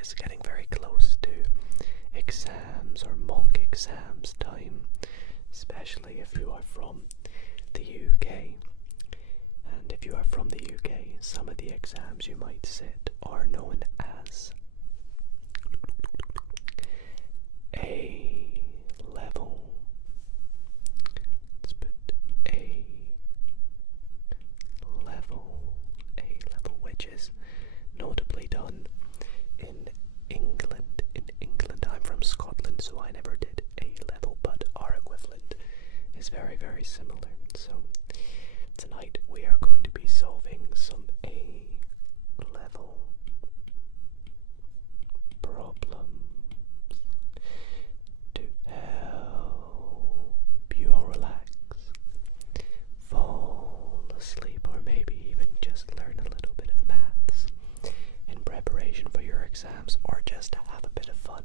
is getting very close to exams or mock exams time, especially if you are from the UK. And if you are from the UK, some of the exams you might sit are known as A level. Let's put A level, which is notably done in England. I'm from Scotland, so I never did A level, but our equivalent is very, very similar. So tonight we are going to be solving some A level problems to help you all relax, fall asleep, or maybe even just learn a little bit of maths in preparation for your exams, or just to have a bit of fun.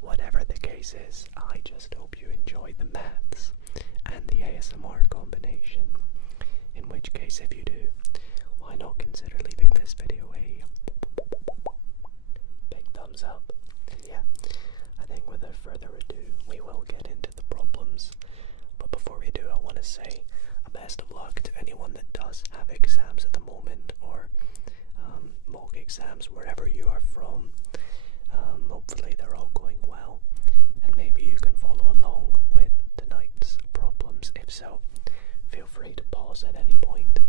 Whatever the case is, I just hope you enjoy the maths and the ASMR combination. In which case, if you do, why not consider leaving this video a big thumbs up? And yeah, I think without further ado, we will get into the problems. But before we do, I want to say a best of luck to anyone that does have exams at the moment, or mock exams, wherever you are from. Hopefully they're all going well, and maybe you can follow along with tonight's problems. If so, feel free to pause at any point,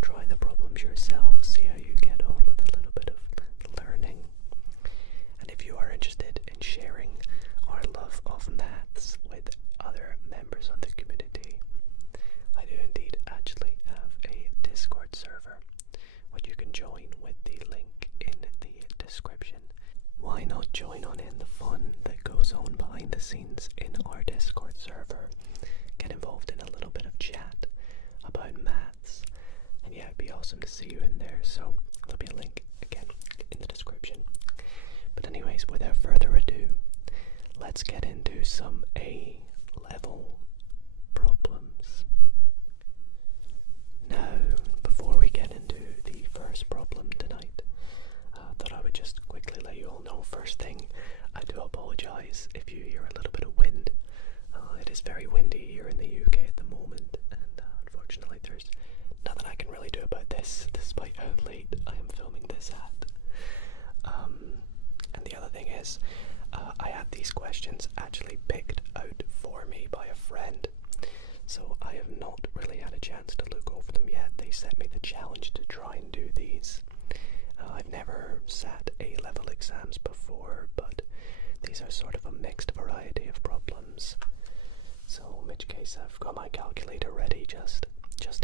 try the problems yourself, see how you get on with a little bit of learning. And if you are interested in sharing our love of maths with other members of the community, I do indeed actually have a Discord server, which you can join with the link in the description. Why not join on in the fun that goes on behind the scenes in our Discord server? Get involved in a little bit of chat about maths, and yeah, it'd be awesome to see you in there. So there'll be a link again in the description. But anyways, without further ado, let's get into some A level problems. Now, before we get into the first problem tonight, thought I would just quickly let you all know. First thing, I do apologise if you hear a little bit of wind. It is very windy here in the UK at the moment, and unfortunately there's nothing I can really do about this, despite how late I am filming this at. And the other thing is, I had these questions actually picked out for me by a friend, so I have not really had a chance to look over them yet. They sent me the challenge to try and do these. I've never sat A-level exams before, but these are sort of a mixed variety of problems. So in which case I've got my calculator ready just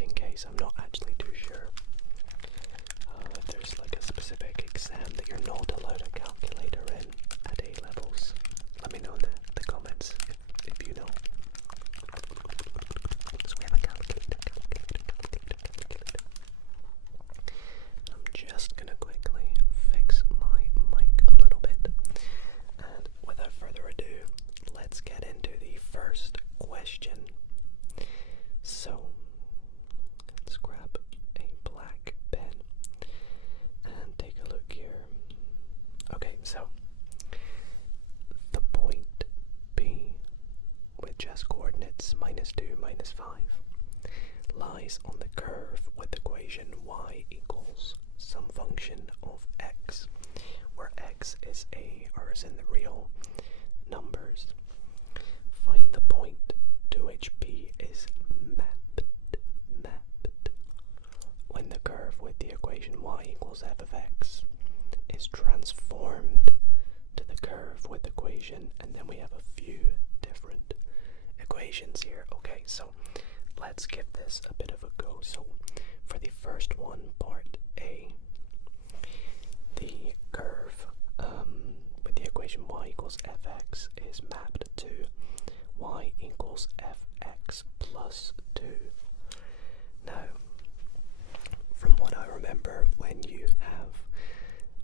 in case. I'm not actually too sure if there's like a specific exam that you're not allowed a calculator in at A-levels. Let me know in the comments if you know. So we have a calculator. I'm just gonna quickly fix my mic a little bit. And without further ado, let's get into the first question. So, let's grab a black pen and take a look here. Okay, so the point B, with just coordinates -2, -5, lies on the curve with equation y equals some function of x, where x is is in the real numbers. Find the point to which P is mapped when the curve with the equation y equals f of x is transformed to the curve with equation, and then we have a few different equations here. Okay, so let's give this a bit of a go. So for the first one, part A, the curve with the equation y equals fx is mapped to y equals fx plus 2. Now, from what I remember, when you have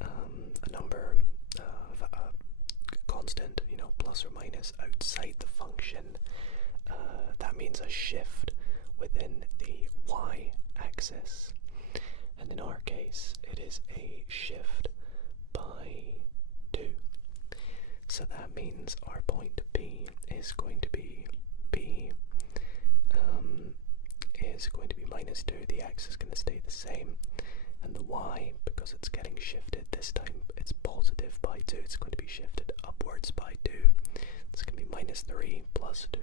a number of a constant, plus or minus outside the function, that means a shift within the y-axis, and in our case it is a shift by because it's getting shifted. This time it's positive by 2. It's going to be shifted upwards by 2. It's going to be minus 3 plus 2.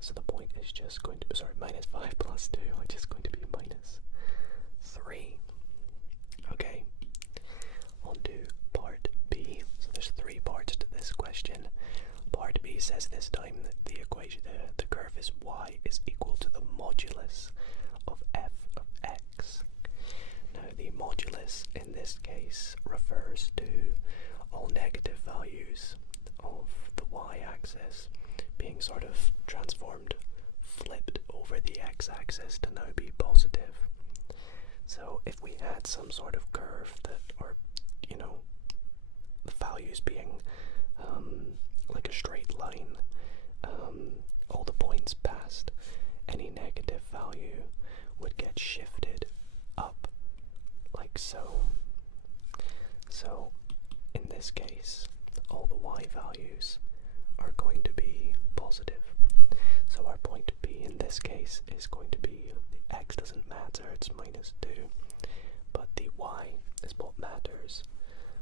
So the point is just going to be, sorry, minus 5 plus 2, which is going to be minus 3. Okay, on to part B. So there's 3 parts to this question. Part B says this time that the equation, the curve is y is equal to the modulus of f of x. Now the modulus in this case refers to all negative values of the y-axis being sort of transformed, flipped over the x-axis to now be positive. So if we had some sort of curve that, or you know, the values being like a straight line, all the points past any negative value would get shifted up like so. So in this case, all the y values are going to be positive. So our point B in this case is going to be, the x doesn't matter, it's minus 2, but the y is what matters,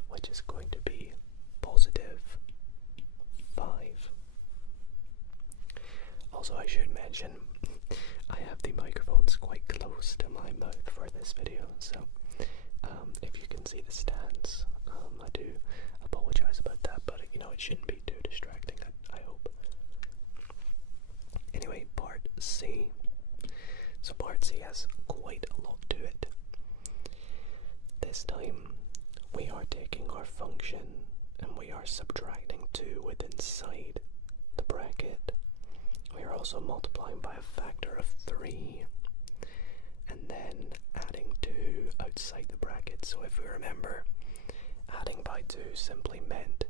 which is going to be positive 5. Also, I should mention, I have the microphones quite close to my mouth for this video, so if you can see the stands, I do apologize about that, but you know, it shouldn't be too distracting, I hope. Anyway, part C. So part C has quite a lot to it. This time we are taking our function and we are subtracting 2 with inside the bracket. We are also multiplying by a factor of 3 and then adding 2 outside the bracket. So if we remember, adding by 2 simply meant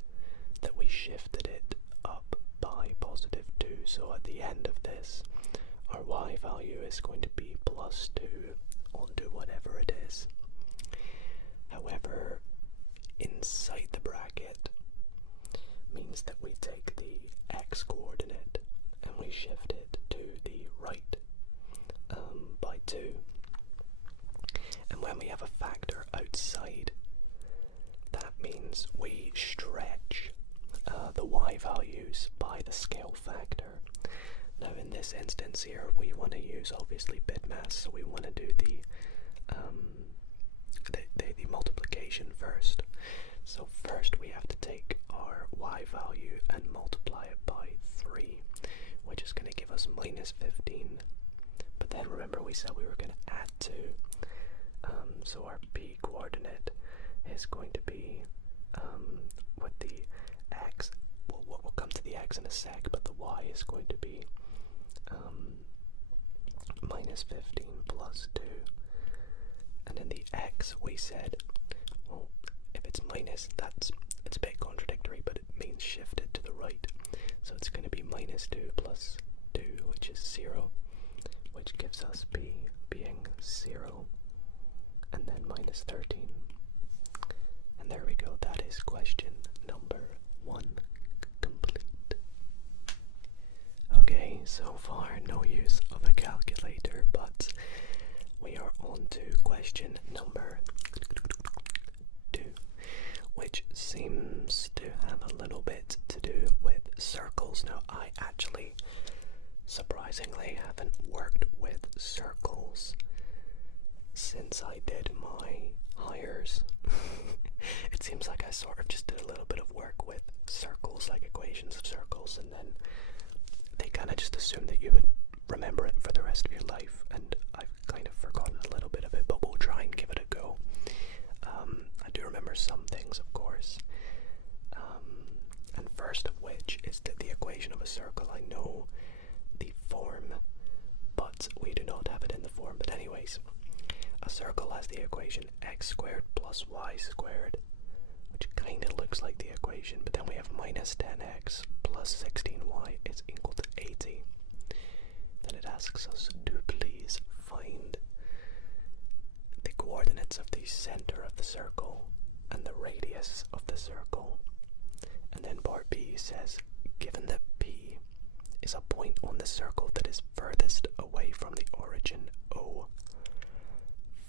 that we shifted it up by positive 2. So at the end of this, our y value is going to be plus 2 onto whatever it is. However, inside the bracket means that we take the x coordinate and we shift it to the right by 2. And when we have a factor outside, that means we stretch the y values by the scale factor. Now in this instance here, we want to use obviously BIDMAS, so we want to do the multiplication first. So first we have to take our y value and multiply it by 3, which is going to give us minus 15. But then remember we said we were going to add 2. So our p coordinate is going to be with the x, we'll come to the x in a sec, but the y is going to be minus 15 plus 2. And in the x we said, well, if it's minus, it's a bit contradictory, but it means shifted to the right. So it's going to be minus 2 plus 2, which is 0, which gives us p being 0, and then minus 13. And there we go, that is question number 1 complete. Okay, so far no use of a calculator, but we are on to question number 2, which seems to have a little bit to do with circles. Now, I actually, surprisingly, haven't worked with circles since I did my hires. It seems like I sort of just did a little bit of work with circles, like equations of circles, and then they kind of just assumed that you would remember it for the rest of your life, and I've kind of forgotten a little bit of it, but we'll try and give it a go. I do remember some things, of course, and first of which is that the equation of a circle, I know the form, but we do not have it in the form. But anyways, a circle has the equation x squared plus y squared, which kind of looks like the equation, but then we have minus 10x plus 16y is equal to 80. Then it asks us to please find the coordinates of the center of the circle and the radius of the circle. And then part B says, given that P is a point on the circle that is furthest away from the origin O,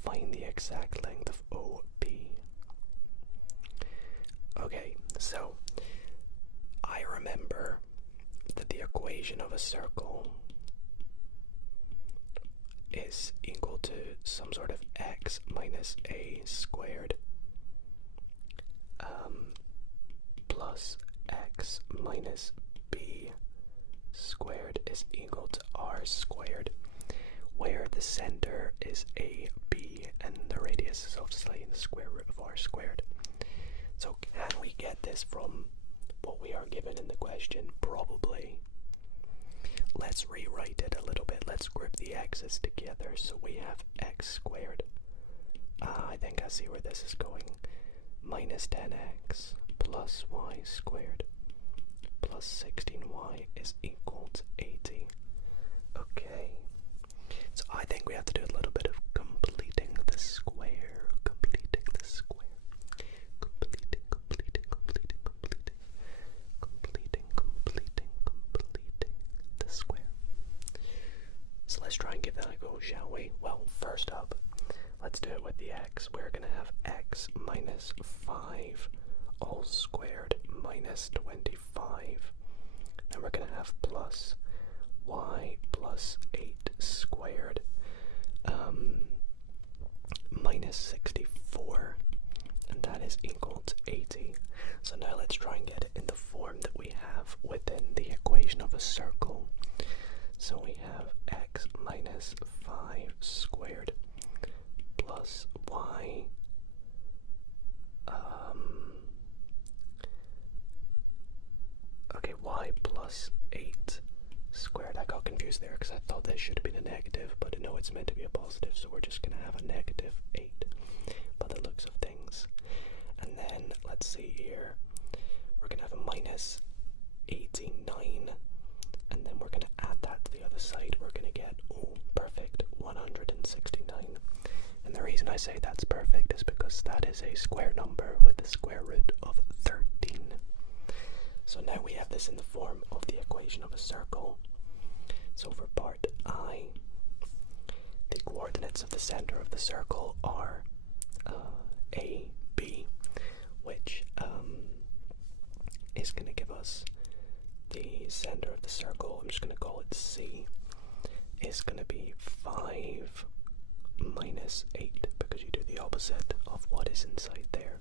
find the exact length of OP. of a circle is equal to some sort of x minus a squared plus x minus b squared is equal to r squared, where the center is a, b, and the radius is obviously the square root of r squared. So can we get this from what we are given in the question? Probably. Let's rewrite it a little bit. Let's group the x's together. So we have x squared. I think I see where this is going. Minus 10x plus y squared plus 16y is equal to 80. Okay. So I think we have to do a little bit of completing the square. Completing the square. Completing the square. So let's try and give that a go, shall we? Well, first up, let's do it with the x. We're going to have x minus 5 all squared minus 25. Then we're going to have plus y plus 8 squared minus 64. And that is equal to 80. So now let's try and get it in the form that we have within the equation of a circle. So we have x minus 5 squared plus y y plus 8 squared. I got confused there because I thought this should have been a negative, but no, it's meant to be a positive, so we're just going to have a negative 8 by the looks of things. And then, let's see here, we're going to have a minus 89, and then we're going to add that to the other side. We're going to get, perfect, 169. And the reason I say that's perfect is because that is a square number with the square root of 13. So now we have this in the form of the equation of a circle. So for part I, the coordinates of the center of the circle are A, B, which is going to give us the center of the circle. I'm just going to call it C, is going to be 5 minus 8, because you do the opposite of what is inside there.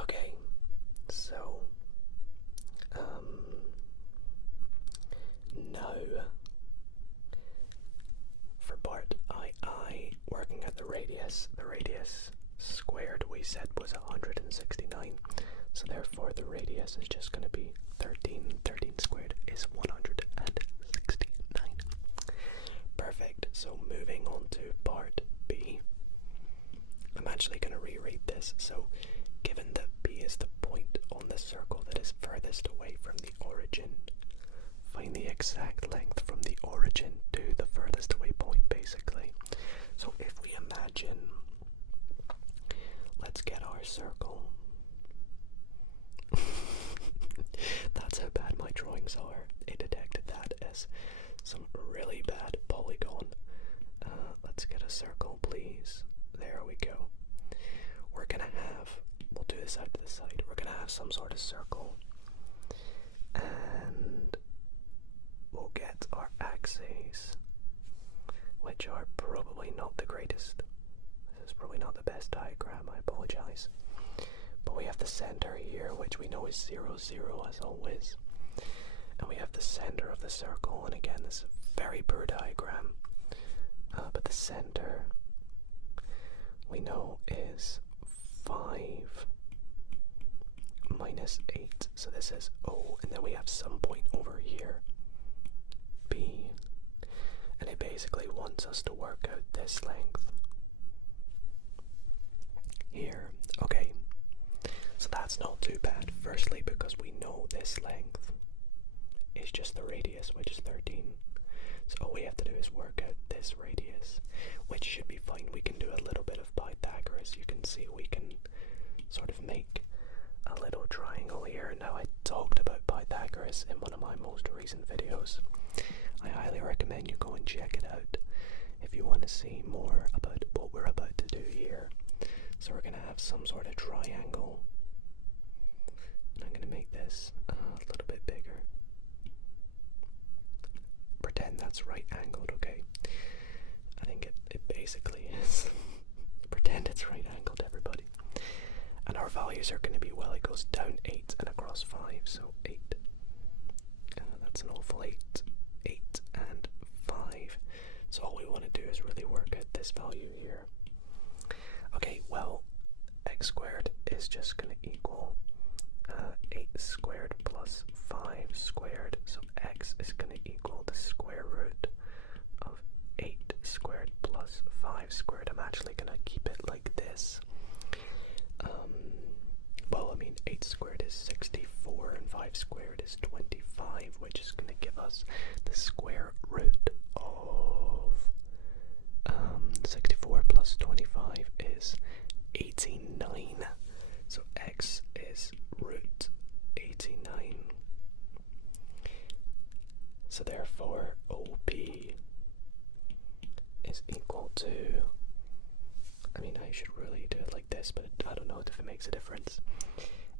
Okay, so now for part I, working at the radius squared we said was 169, so therefore the radius is just going to be 13. 13 squared is 169. Perfect. So moving on to part B, I'm actually going to reread this. So given that B is the point on the circle that is furthest away from the origin, find the exact length from the origin to the furthest away point, basically. So if we imagine, let's get our circle. That's how bad my drawings are. It detected that as some really bad polygon. Let's get a circle, please. There we go. We're gonna have, we'll do this side to the side, we're gonna have some sort of circle, and we'll get our axes, which are probably not the greatest. This is probably not the best diagram, I apologize. But we have the center here, which we know is 0, 0 as always. And we have the center of the circle, and again, this is a very poor diagram. But the center, we know, is 5 minus 8. So this is O, and then we have some point over here, B. And it basically wants us to work out this length here. Okay, so that's not too bad. Firstly, because we know this length is just the radius, which is 13. So all we have to do is work out this radius, which should be fine. We can do a little bit of Pythagoras. You can see we can sort of make a little triangle here. Now, I talked about Pythagoras in one of my most recent videos. I highly recommend you go and check it out if you want to see more about what we're about to do here. So we're going to have some sort of triangle, and I'm going to make this a little bit bigger. pretend that's right angled, okay? I think it basically is. Pretend it's right angled, everybody. And our values are going to be, well, it goes down 8 and across 5, so 8. That's an awful 8. 8 and 5. So all we want to do is really work out this value here. Okay, well, x squared is just going to equal 8 squared plus 5 squared. So x is going to equal the square root of 8 squared plus 5 squared. I'm actually going to keep it like this. Well, I mean, 8 squared is 64 and 5 squared is 25, which is going to give us the square root of 64 plus 25 is 89. So x is root 89. So therefore, OP is equal to, I mean, I should really do it like this, but I don't know if it makes a difference.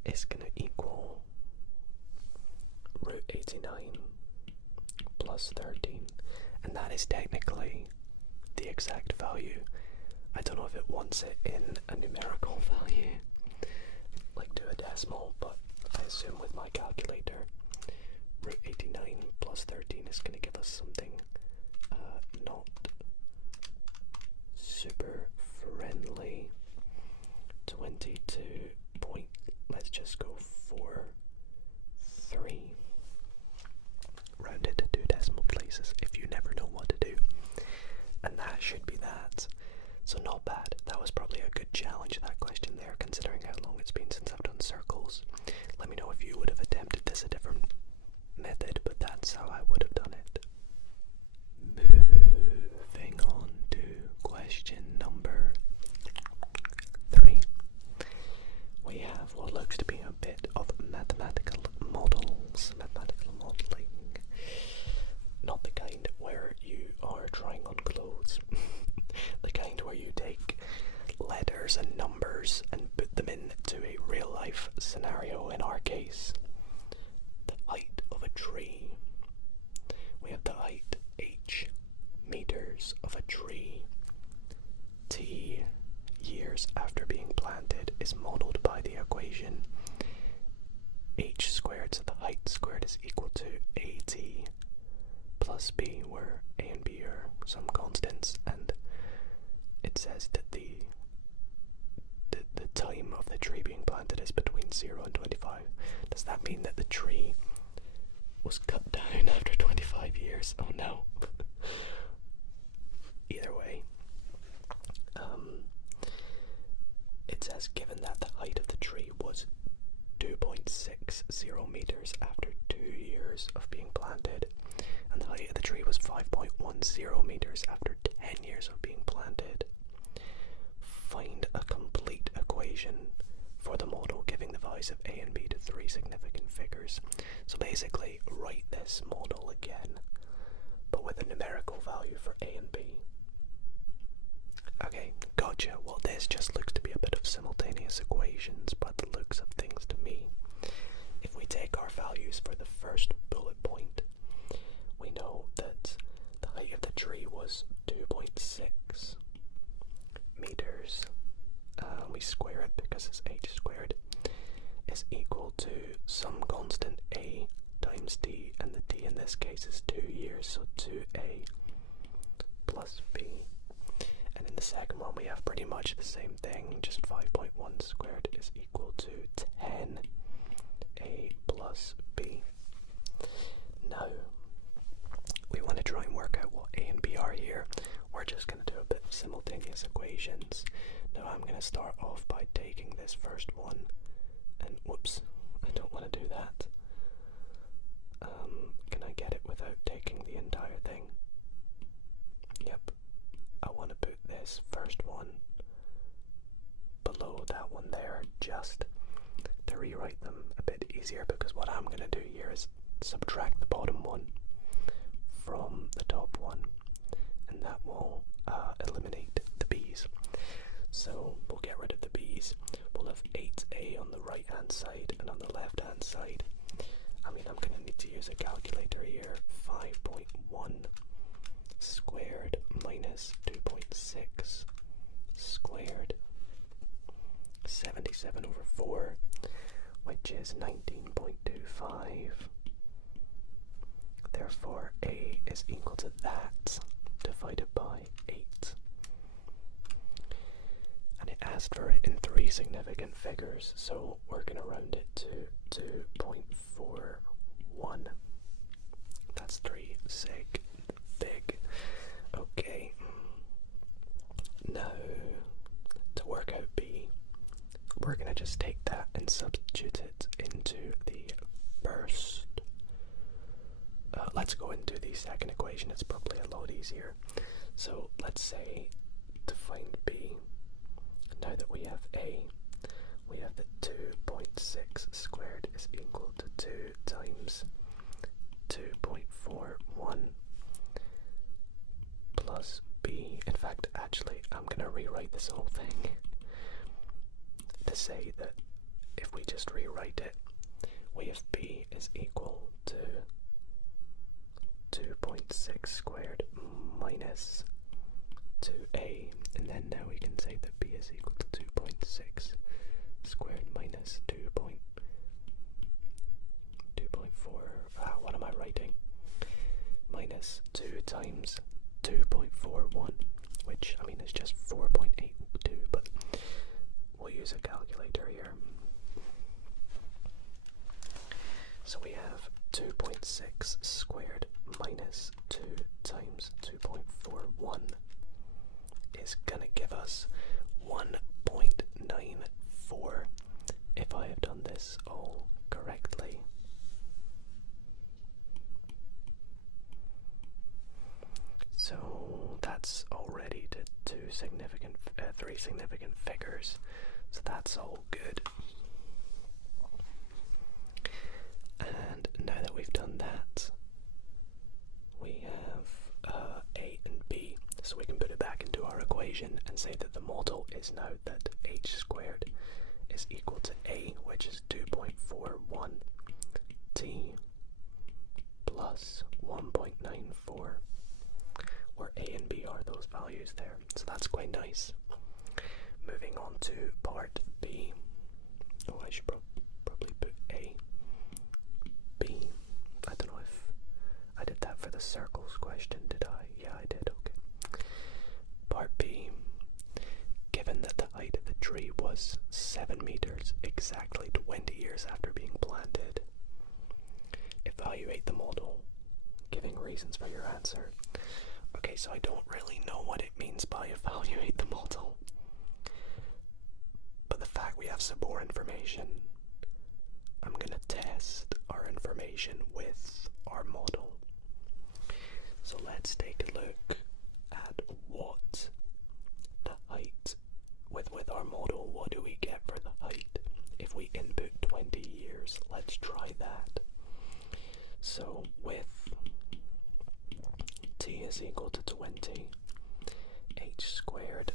It's going to equal root 89 plus 13. And that is technically the exact value. I don't know if it wants it in a numerical value, like to a decimal, but I assume with my calculator, root 89 plus 13 is going to give us something not super friendly. 22 point, let's just go for 3. Round it to 2 decimal places if you never know what to do. And that should be that. So not bad. That was probably a good challenge, that question there, considering how long it's been since I've done circles. Let me know if you would have attempted this a different method, but that's how I would have done it. Moving on to question number 3. We have what looks to be a bit of mathematical models. Mathematical modeling. Not the kind where you are trying on clothes. The kind where you take letters and numbers and put them into a real life scenario. In our case, the height of a tree. We have the height h meters of a tree. T years after being planted is modeled by the equation h squared, so the height squared is equal to at plus b, where a and b are some constants, and it says that the time of the tree being planted is between 0 and 25. Does that mean that the tree was cut down after 25 years? Oh no. Either way, it says given that the height of the tree was 2.60 meters after 2 years of being planted, and the height of the tree was 5.10 meters after 10 years of being planted, find a complete equation for the model giving the values of a and b to 3 significant figures. So basically, write this model again, but with a numerical value for a and b. Okay, gotcha. Well, this just looks to be a bit of simultaneous equations by the looks of things to me. If we take our values for the first bullet point, we know that the height of the tree was 2.6 meters. We square it because it's h squared, is equal to some constant a times t, and the t in this case is 2 years, so 2a plus b. And in the second one we have pretty much the same thing, just 5.1 squared is equal to 10a plus b. Now, we want to try and work out what a and b are here. We're just going to do a bit of simultaneous equations. Now I'm going to start off by taking this first one, and whoops, I don't want to do that. Can I get it without taking the entire thing? Yep. I want to put this first one below that one there, just to rewrite them a bit easier, because what I'm going to do here is subtract the bottom one from the top one, and that will eliminate the b's. So we'll get rid of the b's. We'll have 8a on the right hand side, and on the left hand side I mean, I'm going to need to use a calculator here. 5.1 squared minus 2.6 squared, 77 over 4, which is 19.25. Therefore, A is equal to that divided by 8. And it asked for it in 3 significant figures, so we're going to round it to 2.41. That's 3 sig fig. Okay. Now, to work out B, we're going to just take that and substitute it into the first. Let's go into the second equation. It's probably a lot easier. So let's say to find B, now that we have A, we have that 2.6 squared is equal to 2 times 2.41 plus B. In fact, actually, I'm going to rewrite this whole thing to say that if we just rewrite it, we have B is equal to 2.6 squared minus 2A, and then now we can say that B is equal to 2.6 squared minus 2.4. What am I writing? Minus 2 times 2.41, which, I mean, is just 4.82, but we'll use a calculator here. So we have 2.6 squared minus 2 times 2.41 is going to give us 1.94 if I have done this all correctly. So that's already to 3 significant figures, so that's all good. And now that we've done that, we have A and B, so we can put it back into our equation and say that the model is now that h squared is equal to A, which is 2.41 t plus 1.94, where A and B are those values there. So that's quite nice. Moving on to part B. Oh, I should probably put A, B. I don't know if I did that for the circles question, did I? Yeah, I did, okay. Part B. Given that the height of the tree was 7 meters, exactly 20 years after being planted, evaluate the model, giving reasons for your answer. Okay, so I don't really know what it means by evaluate the model, but the fact we have some more information, I'm going to test our information with our model. So let's take a look at what the height, with our model, what do we get for the height if we input 20 years? Let's try that. So with t is equal to 20, h squared,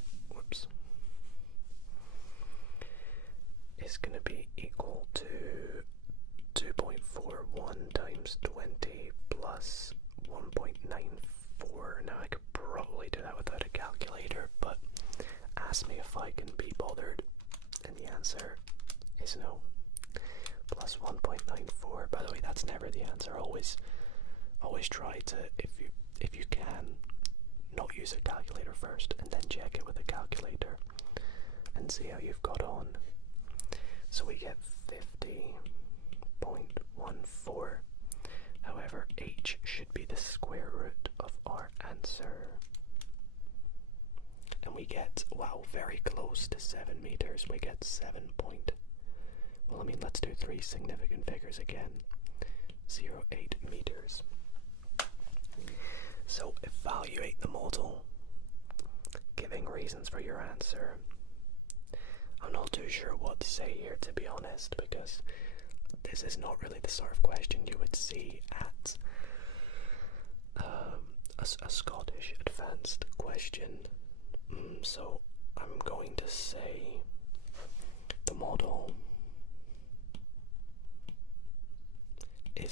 is going to be equal to 2.41 times 20 plus 1.94. Now I could probably do that without a calculator, but ask me if I can be bothered, and the answer is no. Plus 1.94. By the way, that's never the answer. Always try to, if you can, not use a calculator first and then check it with a calculator and see how you've got on. So we get 50.14. However, h should be the square root of our answer. And we get, wow, very close to 7 meters. We get let's do 3 significant figures again. 0.8 meters. So evaluate the model, giving reasons for your answer. I'm not too sure what to say here, to be honest, because this is not really the sort of question you would see at a Scottish advanced question. So I'm going to say the model is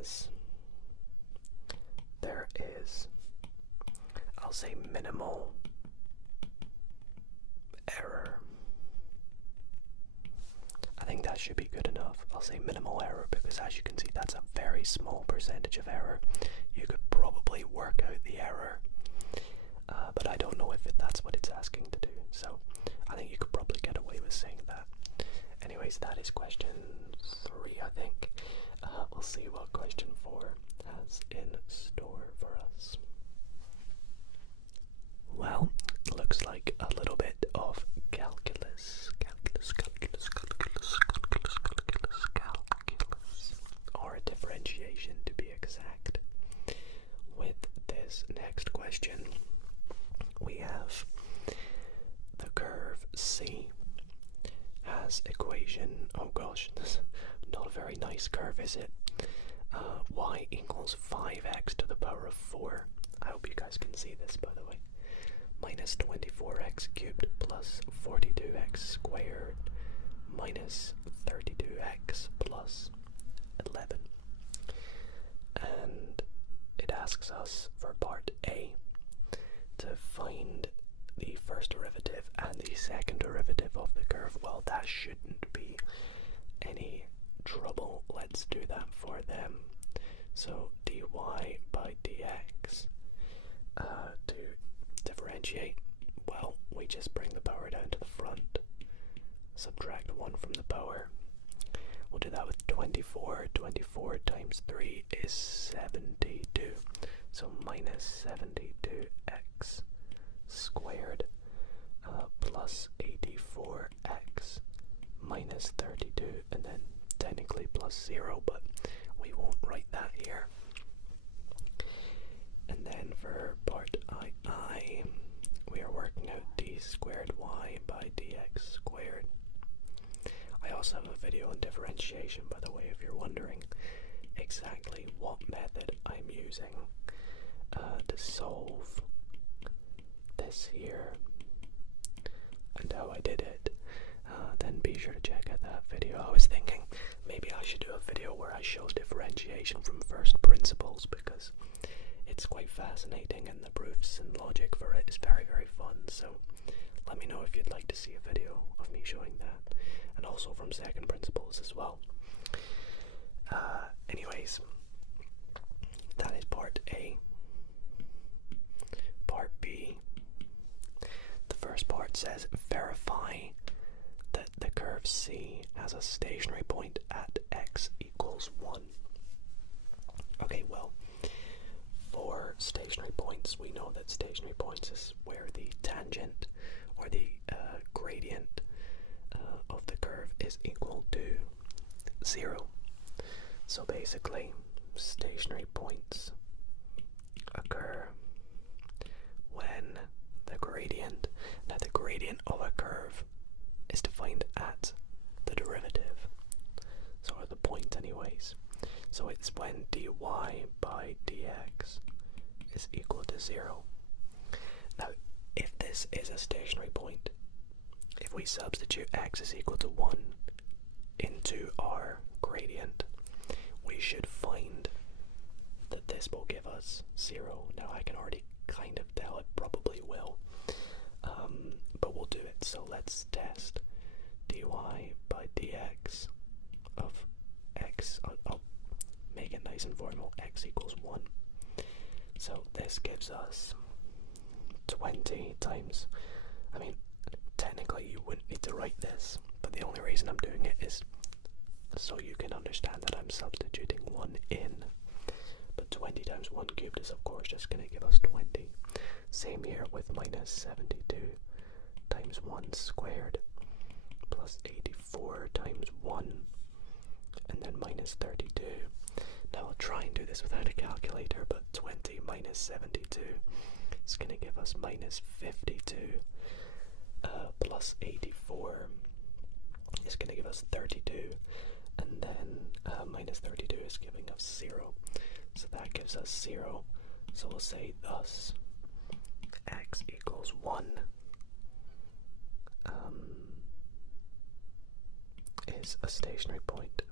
as there is, I'll say, minimal error. I think that should be good enough. I'll say minimal error because, as you can see, that's a very small percentage of error. You could probably work out the error, but I don't know if that's what it's asking to do, so I think you could probably get away with saying that. Anyways, that is question 3, I think. We'll see what question 4 has in store for us. Well, looks like a little bit of calculus, or differentiation to be exact. With this next question, we have the curve C has equation, oh gosh, this is not a very nice curve, is it? Y equals 5x to the power of 4. I hope you guys can see this, by the way. Minus 24x cubed plus 42x squared minus 32x plus 11. And it asks us for part A to find the first derivative and the second derivative of the curve. Well, that shouldn't be any trouble. Let's do that for them. So dy by dx, to differentiate, well, we just bring the power down to the front, subtract 1 from the power. We'll do that with 24. 24 times 3 is 72. So minus 72x squared plus 84x minus 32, and then technically plus 0, but we won't write that here. And then for part II, we are working out d squared y by dx squared. I also have a video on differentiation, by the way, if you're wondering exactly what method I'm using to solve this here and how I did it. Then be sure to check out that video. I was thinking maybe I should do a video where I show differentiation from first principles, because it's quite fascinating and the proofs and logic for it is very, very fun. So let me know if you'd like to see a video of me showing that, and also from second principles as well. Anyways, that is part A. Part B. The first part says verify that the curve C has a stationary point at x equals 1. Okay, well, for stationary points, we know that stationary points is where the tangent or the gradient of the curve is equal to 0. So basically, stationary points occur when the gradient of a curve is defined at the derivative, so at the point anyways. So it's when dy by dx is equal to 0. Now, if this is a stationary point, if we substitute x is equal to 1 into our gradient, we should find that this will give us 0. Now, I can already kind of tell it probably will, but we'll do it. So let's test dy by dx of x. I'll make it nice and formal. X equals 1. So this gives us 20 times, I mean, technically you wouldn't need to write this, but the only reason I'm doing it is so you can understand that I'm substituting 1 in. But 20 times 1 cubed is of course just going to give us 20. Same here with minus 72 times 1 squared plus 84 times 1, and then minus 32. Now I'll try and do this without a calculator, but 20 minus 72 is going to give us minus 52 plus 84 is going to give us 32, and then minus 32 is giving us 0. So that gives us 0. So we'll say thus x equals 1 is a stationary point.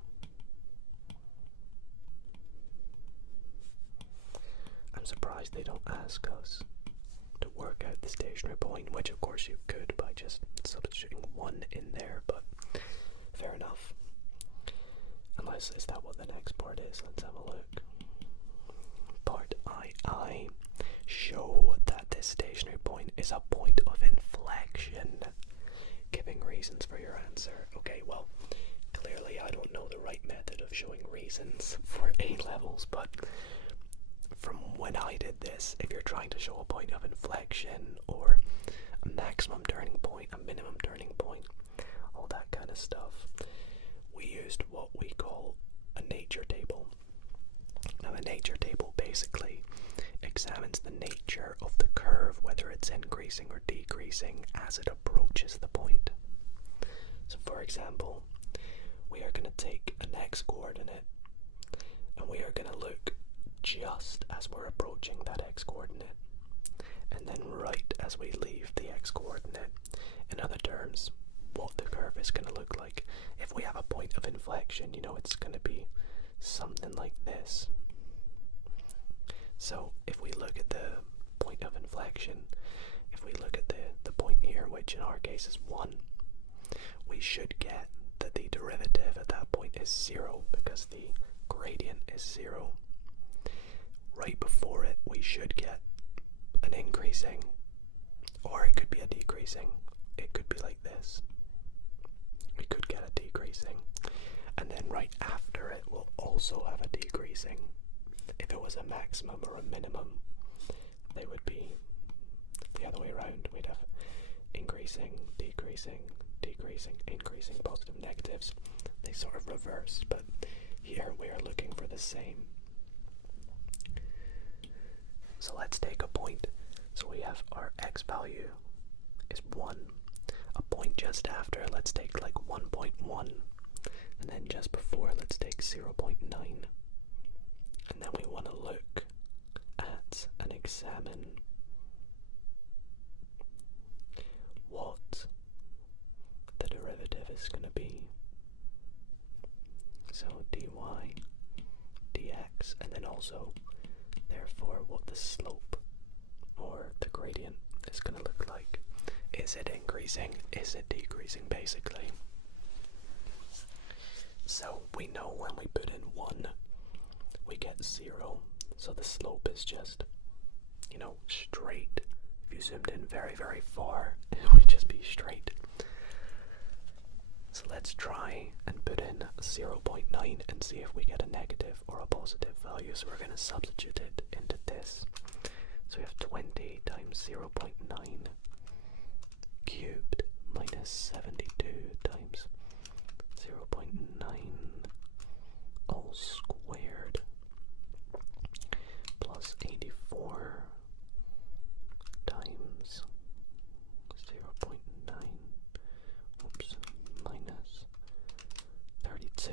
surprised they don't ask us to work out the stationary point, which of course you could by just substituting 1 in there, but fair enough. Unless, is that what the next part is? Let's have a look. Part I. Show that this stationary point is a point of inflection, giving reasons for your answer. Okay, well, clearly I don't know the right method of showing reasons for A levels, but from when I did this, if you're trying to show a point of inflection or a maximum turning point, a minimum turning point, all that kind of stuff, we used what we call a nature table. Now, a nature table basically examines the nature of the curve, whether it's increasing or decreasing as it approaches the point. So for example, we are going to take an x coordinate and we are going to look just as we're approaching that x coordinate, and then right as we leave the x coordinate. In other terms, what the curve is going to look like. If we have a point of inflection, you know, it's going to be something like this. So if we look at the point of inflection, if we look at the point here, which in our case is 1, we should get that the derivative at that point is 0 because the gradient is 0. Right before it, we should get an increasing, or it could be a decreasing. It could be like this. We could get a decreasing. And then right after it, we'll also have a decreasing. If it was a maximum or a minimum, they would be the other way around. We'd have increasing, decreasing, decreasing, increasing, positive, negatives. They sort of reverse, but here we are looking for the same. So let's take a point. So we have our x value is 1. A point just after, let's take like 1.1. And then just before, let's take 0.9. And then we want to look at and examine what the derivative is going to be. So dy dx, and then also therefore what the slope or the gradient is going to look like. Is it increasing? Is it decreasing, basically? So we know when we put in 1, we get 0. So the slope is just, you know, straight. If you zoomed in very, very far, it would just be straight. So let's try and put in 0.9 and see if we get a negative or a positive value. So we're going to substitute it into this. So we have 20 times 0.9 cubed minus 72 times 0.9 all squared plus 84 times 0.9 minus 32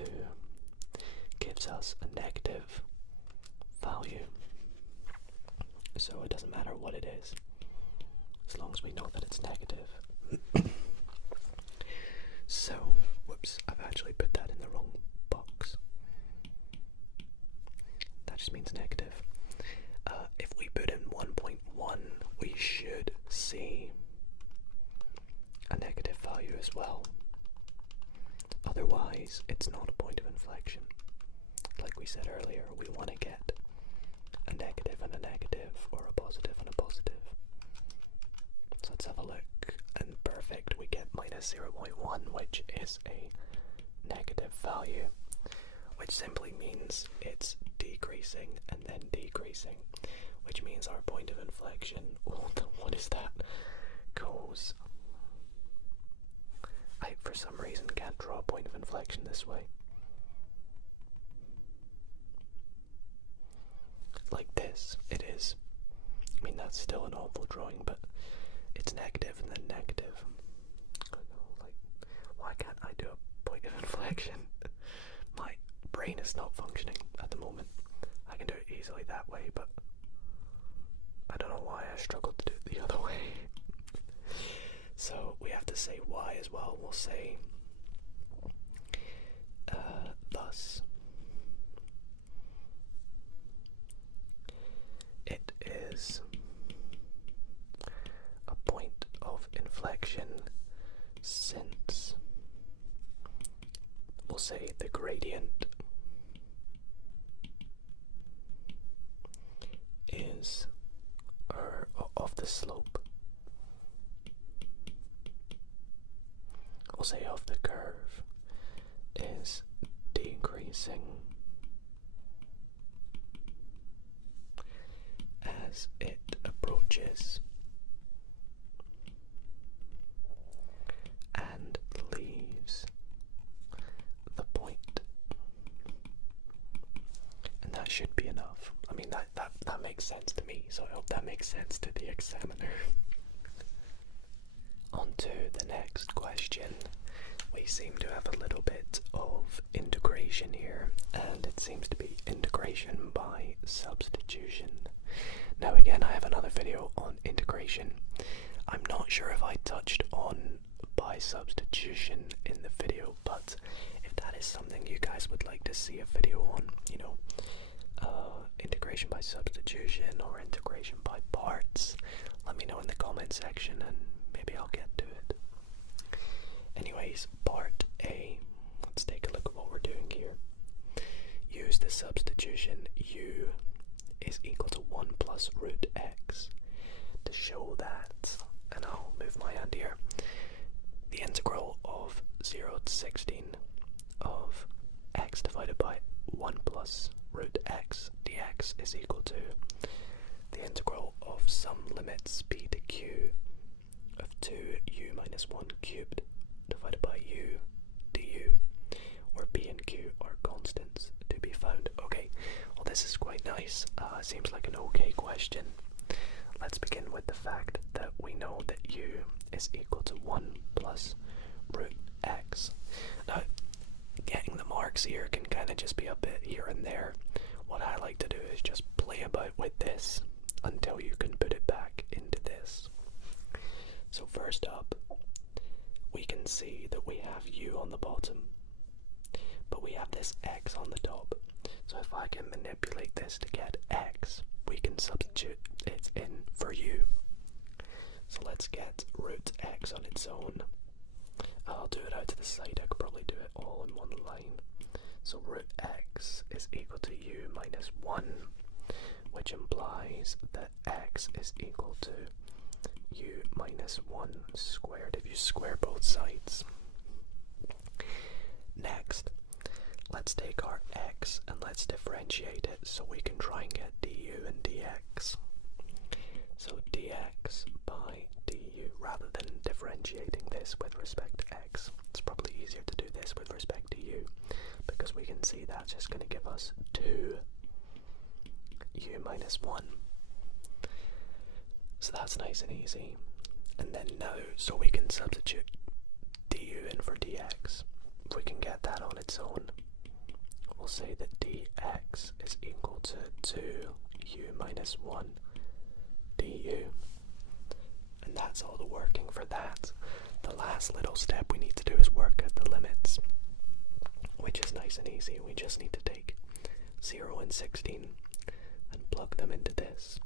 gives us a negative value. So it doesn't matter what it is, as long as we know that it's negative. So, whoops, I've actually put that in the wrong box. That just means negative. If we put in 1.1, we should see a negative value as well. Otherwise, it's not a point of inflection. Like we said earlier, we want to get a negative and a negative, or a positive and a positive. So let's have a look. And perfect, we get minus 0.1, which is a negative value, which simply means it's decreasing and then decreasing, which means our point of inflection, what is that, goes, I for some reason can't draw a point of inflection this way, like this. It is, I mean, that's still an awful drawing, but it's negative and then negative. Like, why can't I do a point of inflection? My brain is not functioning at the moment. I can do it easily that way, but I don't know why I struggle to do it the other way. So we have to say y as well. We'll say thus it say the gradient is, or of the slope, we'll say of the curve, is decreasing as it approaches and leaves the point. And that should be enough. I mean, that makes sense to me, so I hope that makes sense to the examiner. On to the next question. We seem to have a little bit of integration here, and it seems to be integration by substitution. Now again, I have another video on integration. I'm not sure if I touched on by substitution in the video, but if that is something you guys would like to see a video on, you know, integration by substitution or integration by parts, let me know in the comment section and maybe I'll get to it. Anyways, part A, let's take a look at what we're doing here. Use the substitution u is equal to 1 plus root x to show that, and I'll move my hand here, the integral of 0 to 16 of x divided by 1 plus root x dx is equal to the integral of some limits b to q of 2u minus 1 cubed divided by u du, where b and q are constants to be found. Okay, well this is quite nice. Seems like an okay question. Let's begin with the fact that we know that u is equal to 1 plus root x. Now, getting the marks here can kind of just be a bit here and there. What I like to do is just play about with this until you can put it back into this. So first up, we can see that we have u on the bottom, but we have this x on the top. So if I can manipulate this to get x, we can substitute it in for u. So let's get root x on its own. I'll do it out to the side. I could probably do it all in one line. So root x is equal to u minus 1, which implies that x is equal to u minus 1 squared if you square both sides. Next, let's take our x and let's differentiate it so we can try and get du and dx. So dx by du, rather than differentiating this with respect to x, it's probably easier to do this with respect to u, because we can see that's just going to give us 2u minus 1. So that's nice and easy. And then now, so we can substitute du in for dx. If we can get that on its own, we'll say that dx is equal to 2u minus 1 du. And that's all the working for that. The last little step we need to do is work out the limits, which is nice and easy. We just need to take 0 and 16 and plug them into this.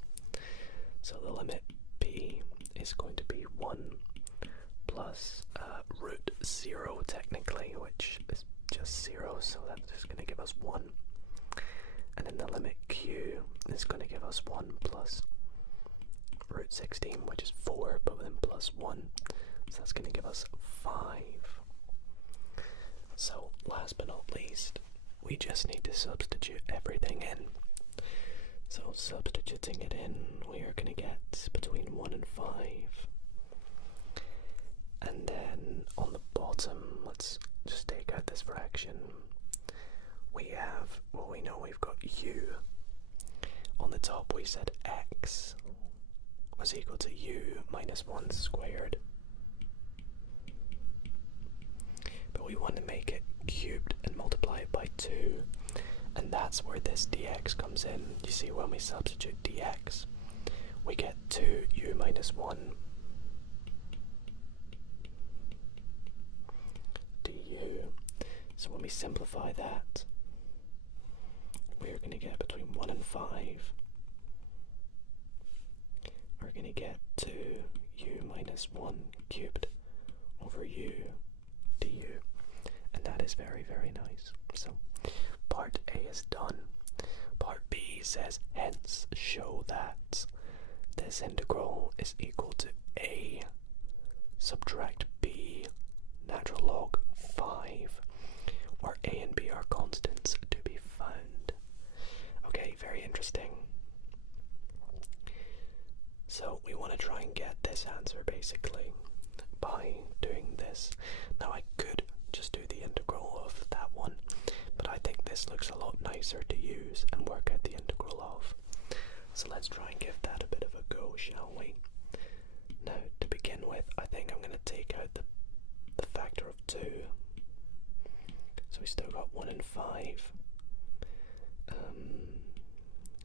So the limit b is going to be 1 plus root 0 technically, which is just 0, so that's just going to give us 1. And then the limit q is going to give us 1 plus root 16, which is 4, but then plus 1, so that's going to give us 5. So last but not least, we just need to substitute everything in. So substituting it in, we are going to get between 1 and 5. And then on the bottom, let's just take out this fraction. We have, well, we know we've got u. On the top we said x was equal to u minus 1 squared. But we want to make it cubed and multiply it by 2. And that's where this dx comes in. You see, when we substitute dx, we get 2u minus 1 du. So when we simplify that, we're going to get between 1 and 5. We're going to get 2u minus 1 cubed over u du. And that is very, very nice. So, part A is done. Part B says, hence show that this integral is equal to A subtract B natural log 5, where A and B are constants to be found. Okay, very interesting. So we want to try and get this answer basically by doing this. Now I could just do the integral of that one, but I think this looks a lot nicer to use and work out the integral of. So let's try and give that a bit of a go, shall we? Now, to begin with, I think I'm going to take out the factor of 2. So we still got 1 and 5.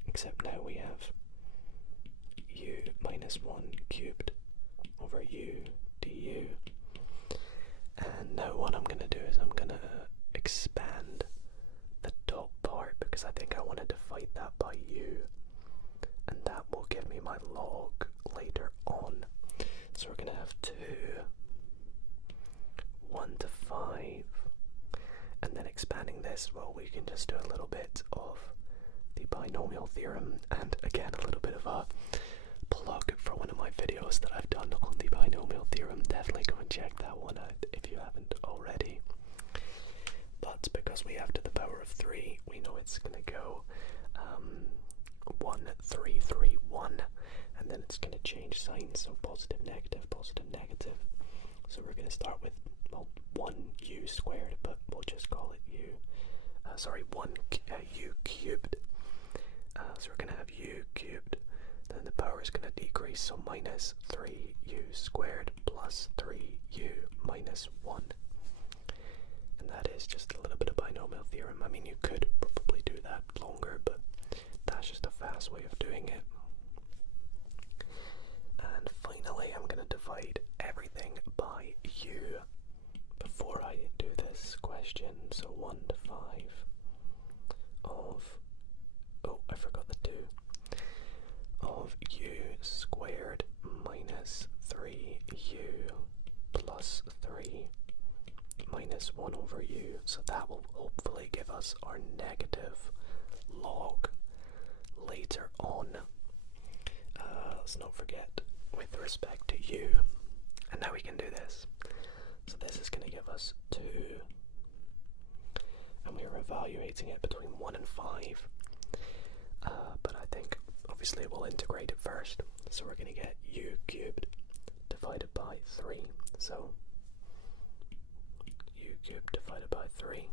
Except now we have u minus 1 cubed over u du. And now what I'm going to do is I'm going to expand the top part, because I think I want to divide that by u, and that will give me my log later on. So we're going to have 2, 1 to 5, and then expanding this, well, we can just do a little bit of the binomial theorem, and again a little bit of a plug for one of my videos that I've done on the binomial theorem. Definitely go and check that one out if you haven't already. But because we have to the power of 3, we know it's going to go 1, 3, 3, 1, and then it's going to change signs, so positive, negative, positive, negative. So we're going to start with, well, 1u squared, but we'll just call it u cubed. So we're going to have u cubed, then the power is going to decrease, so minus 3u squared plus 3u minus 1. And that is just a little bit of binomial theorem. I mean, you could probably do that longer, but that's just a fast way of doing it. And finally, I'm going to divide everything by u before I do this question. So 1 to 5 of, oh, I forgot the 2, of u squared minus 3u plus 3 minus 1 over u. So that will hopefully give us our negative log later on. Let's not forget with respect to u. And now we can do this. So this is going to give us 2, and we're evaluating it between 1 and 5. But I think obviously we'll integrate it first. So we're going to get u cubed divided by 3. So u cubed divided by 3.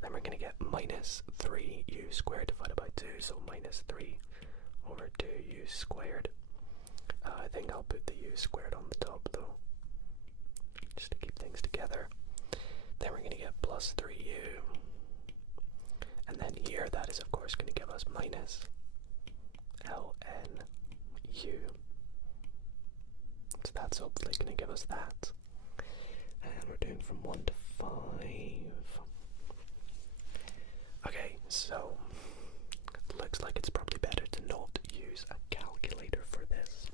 Then we're going to get minus 3u squared divided by 2. So minus 3 over 2u squared. I think I'll put the u squared on the top though, just to keep things together. Then we're going to get plus 3u. And then here that is of course going to give us minus ln u. So that's hopefully going to give us that. And we're doing from 1 to 5. Okay, so it looks like it's probably better to not use a calculator for this.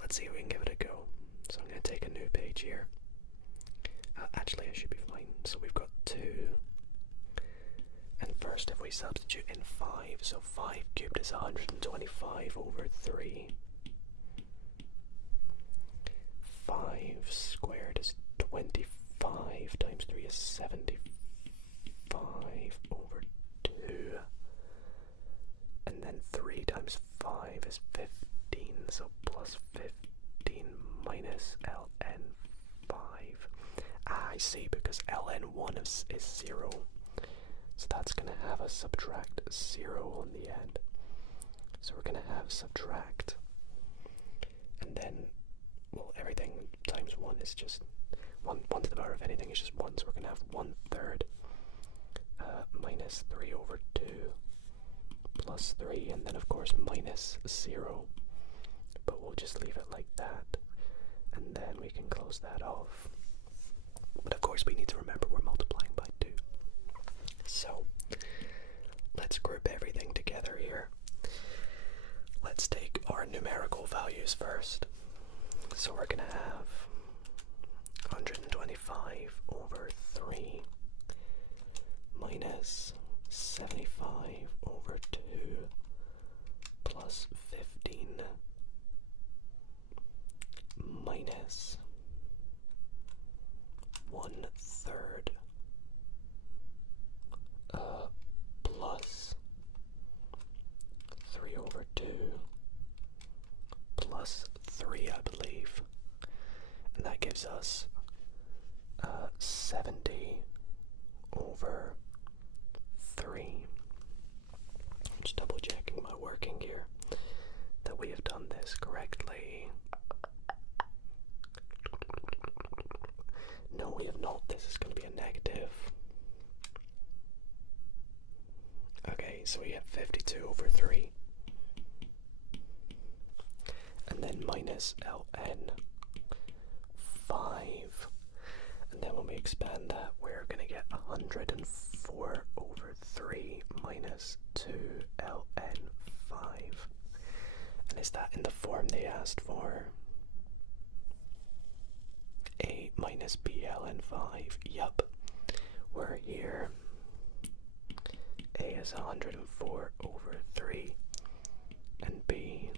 Let's see if we can give it a go. So I'm going to take a new page here. Actually, I should be fine. So we've got 2. And first, if we substitute in 5, so 5 cubed is 125 over 3. 5 squared is 25 times 3 is 75 over 2. And then 3 times 5 is 15, so plus 15 minus ln 5. I see, because ln1 is 0. So that's going to have us subtract 0 on the end. So we're going to have subtract. And then, well, everything times 1 is just 1 to the power of anything is just 1. So we're going to have 1/3 minus 3 over 2 plus 3. And then, of course, minus 0. But we'll just leave it like that. And then we can close that off. But of course, we need to remember we're multiplying by 2. So, let's group everything together here. Let's take our numerical values first. So we're going to have 125 over 3 minus 75 over 2 plus 15 minus 1/3 plus 3 over 2 plus 3, I believe, and that gives us 70 over 3. Just double checking my working here that we have done this correctly. No, we have not. This is going to be a negative. Okay, so we have 52 over 3. And then minus ln 5. And then when we expand that, we're going to get 104 over 3 minus 2 ln 5. And is that in the form they asked for? A minus b ln 5. Yup. We're here. A is 104 over 3. And b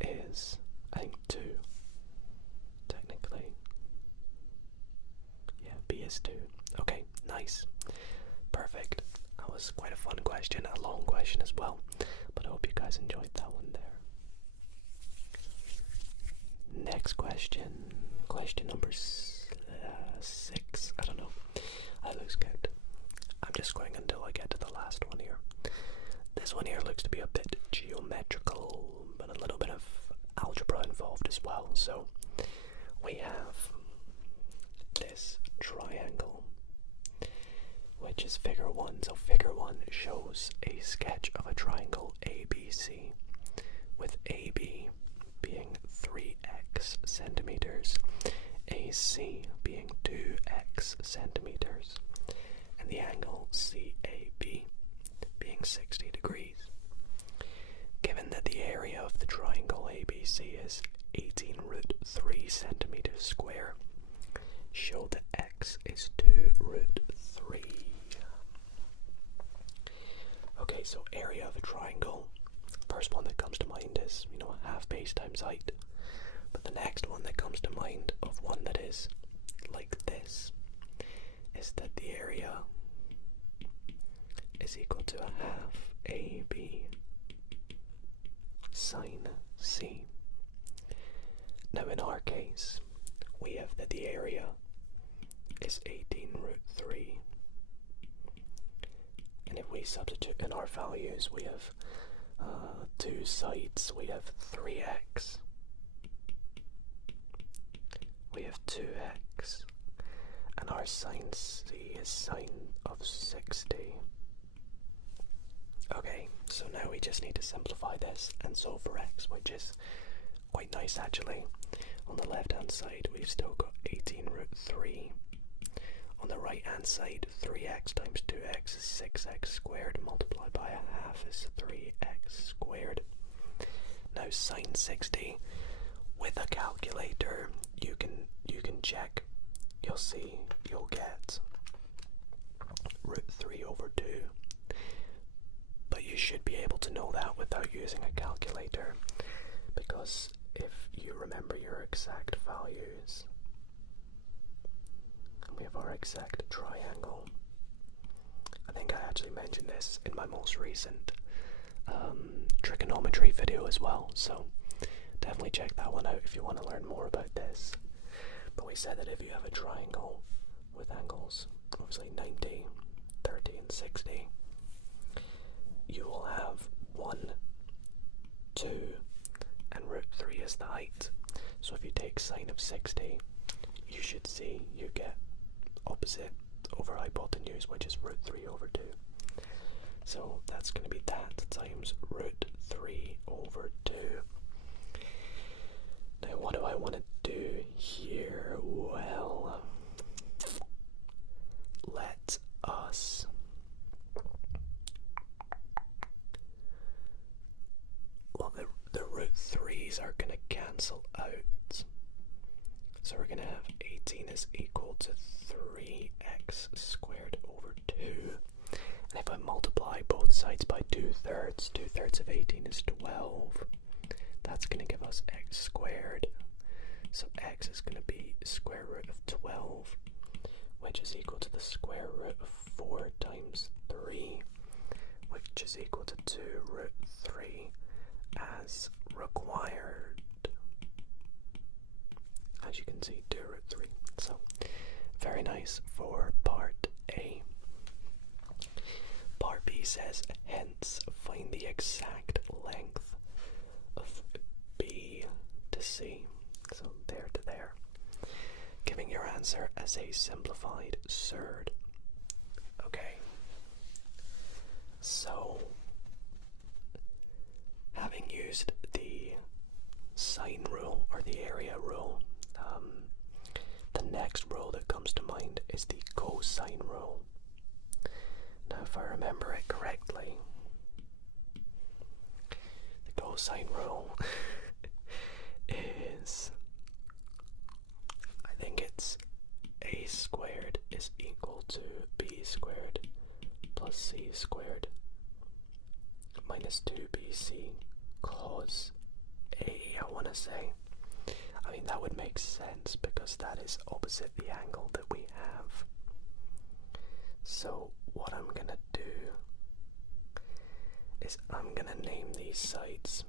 is, I think, 2. Technically. Yeah, b is 2. Okay, nice. Perfect. That was quite a fun question, a long question as well. But I hope you guys enjoyed that one there. Next question. Question number 6. I don't know. I lose count. I'm just going until I get to the last one here. This one here looks to be a bit geometrical, but a little bit of algebra involved as well. So we have this triangle, which is figure 1. So figure 1 shows a sketch of a triangle ABC, with AB being 3x centimeters, AC being 2x centimeters, and the angle CAB being 60 degrees. Given that the area of the triangle ABC is 18 root 3 centimeters square, show that x is 2 root 3. Okay, so area of a triangle. First one that comes to mind is, half base times height. But the next one that comes to mind of one that is like this is that the area is equal to a half AB sine C. Now in our case, we have that the area is 18 root 3. And if we substitute in our values, we have two sides. We have 3x. We have 2x. And our sine C is sine of 60. Okay, so now we just need to simplify this and solve for x, which is quite nice actually. On the left hand side, we've still got 18 root 3. On the right hand side, 3x times 2x is 6x squared, multiplied by a half is 3x squared. Now sine 60, with a calculator, you can check. You'll see you'll get root 3 over 2. But you should be able to know that without using a calculator, because if you remember your exact values, and we have our exact triangle. I think I actually mentioned this in my most recent trigonometry video as well, so definitely check that one out if you want to learn more about this. But we said that if you have a triangle with angles, obviously 90, 30 and 60, you will have 1, 2 and root 3 as the height. So if you take sine of 60, you should see you get opposite over hypotenuse, which is root 3 over 2. So that's going to be that times root 3 over 2. Now what do I want to do here? Well, let us the root 3's are going to cancel out. So we're going to have 18 is equal to 3x squared over 2. And if I multiply both sides by 2/3, 2/3 of 18 is 12. That's going to give us x squared. So x is going to be square root of 12, which is equal to the square root of 4 times 3, which is equal to 2 root 3 as required. As you can see, 2 root 3. So, very nice for part A. Part B says, hence find the exact length of B to C. So there to there. Giving your answer as a simplified surd. Okay. So, having used the sine rule or the area rule, the next rule that comes to mind is the cosine rule. Now, if I remember it correctly, the cosine rule is, I think it's a squared is equal to b squared plus c squared minus 2bc cos a, I want to say. I mean, that would make sense because that is opposite the angle that we have. So what I'm gonna do is I'm gonna name these sides.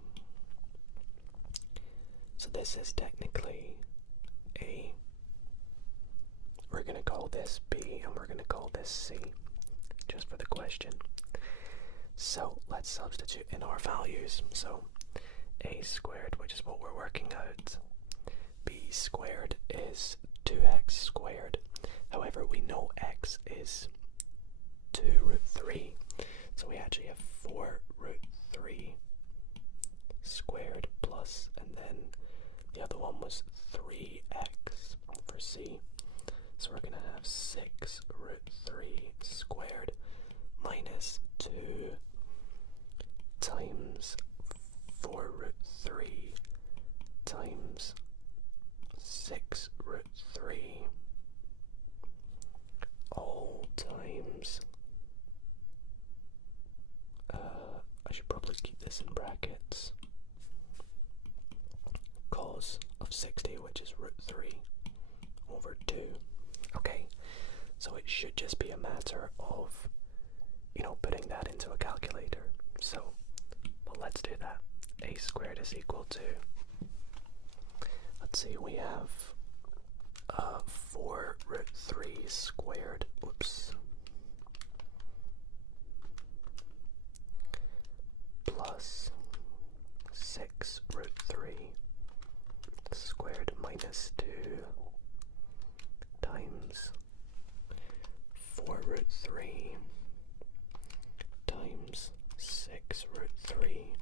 So this is technically A. We're gonna call this B and we're gonna call this C, just for the question. So let's substitute in our values. So a squared, which is what we're working out, b squared is 2x squared. However, we know x is 2 root 3, so we actually have 4 root 3 squared plus, and then the other one was 3x for c. So we're going to have 6 root 3 squared minus 2 times 4 root 3 times 6 root 3 all times, I should probably keep this in brackets, cos of 60, which is root 3 over 2. Okay, so it should just be a matter of, putting that into a calculator. So, well, let's do that. A squared is equal to, let's see, we have 4 root 3 squared, plus 6 root 3 squared minus 2 times 4 root 3 times 6 root 3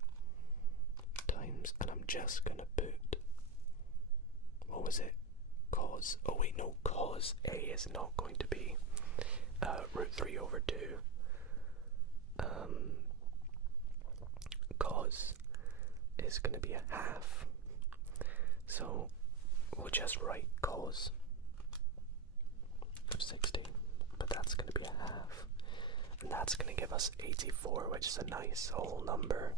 times, and I'm just gonna put, what was it, cos, oh wait, no, cos A is not going to be root 3 over 2, cos is going to be a half, so we'll just write cos of 60, but that's going to be a half, and that's going to give us 84, which is a nice whole number.